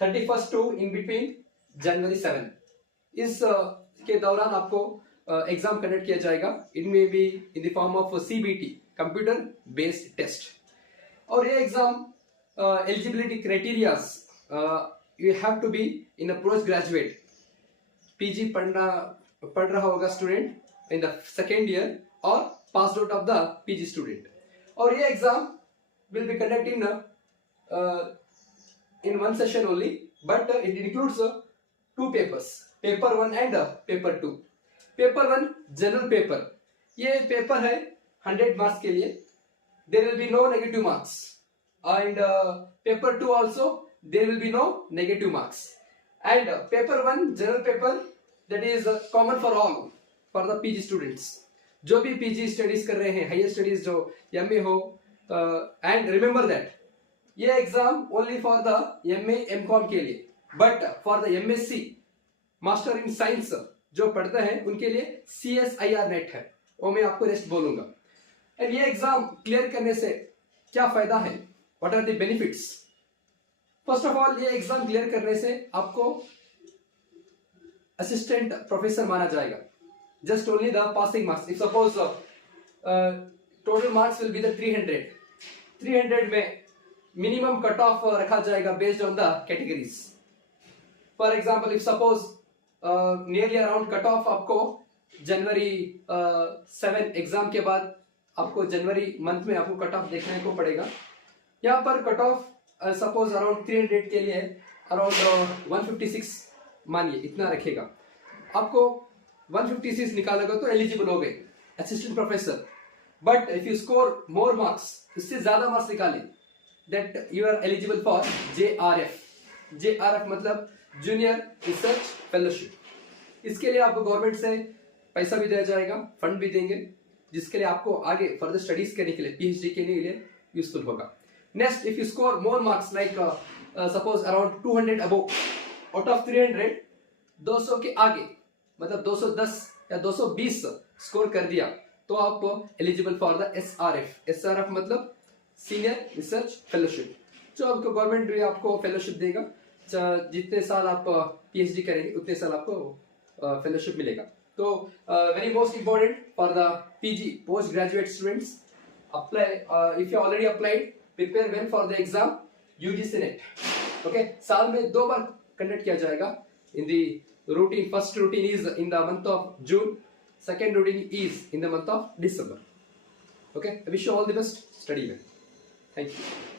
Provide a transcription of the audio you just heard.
31st to in between जनवरी 7 इस के दौरान आपको एग्जाम कंडक्ट किया जाएगा. It may be in the form of CBT computer based test. और ये exam eligibility criterias you have to be in a post graduate PG पढ़ रहा होगा student in the second year और pass out of the PG student. और ये exam will be conducted in one session only, but it includes two papers, paper 1 and paper 2. Paper 1 general paper. ये paper है 100 marks के लिए. There will be no negative marks, and paper 2 also there will be no negative marks. And paper 1 general paper, that is common for all, for the PG students. जो भी PG studies कर रहे हैं, higher studies जो MA हो. And remember that ये exam only for the MA MCOM के लिए, but for the MSc master in science जो पढ़ते हैं उनके लिए CSIR नेट है, वो मैं आपको नेक्स्ट बोलूंगा. एंड ये एग्जाम क्लियर करने से क्या फायदा है, what are the benefits. First of all, ये एग्जाम क्लियर करने से आपको असिस्टेंट प्रोफेसर माना जाएगा. Just only the passing marks. If suppose total marks will be the 300 में मिनिमम कट ऑफ रखा जाएगा based on the categories. For example, if suppose nearly around cut off आपको जनवरी 7 एग्जाम के बाद आपको जनवरी मंथ में आपको कट ऑफ देखने को पड़ेगा. यहाँ पर कट ऑफ सपोज अराउंड 300 के लिए अराउंड 156 मानिए इतना रखेगा. आपको 156 निकालेगा तो एलिजिबल हो गए assistant professor. But if you score more marks, इससे ज्यादा मार्क्स निकाले, that you are eligible for JRF. JRF मतलब जूनियर रिसर्च फेलोशिप. इसके लिए आपको गवर्नमेंट से पैसा भी दिया जाएगा, फंड भी देंगे, जिसके लिए आपको आगे फर्दर स्टडीज करने के लिए PhD करने के लिए यूजफुल होगा. Next, if you score more marks like suppose around 200 above out of 300, 200 के आगे मतलब 210 या 220 स्कोर कर दिया तो आप eligible for the SRF. SRF मतलब सीनियर रिसर्च फेलोशिप, जो आपको गवर्नमेंट भी आपको फेलोशिप देगा. जितने साल आप PhD करेंगे उतने साल आपको फेलोशिप मिलेगा. तो very most important for the PG post graduate students, apply if you already applied, prepare well for the exam UGC net. Okay, साल में 2 बार कंडक्ट किया जाएगा. In the routine, first routine is in the month of June, second routine is in the month of December. Okay, I wish you all the best. Study well. Thank you.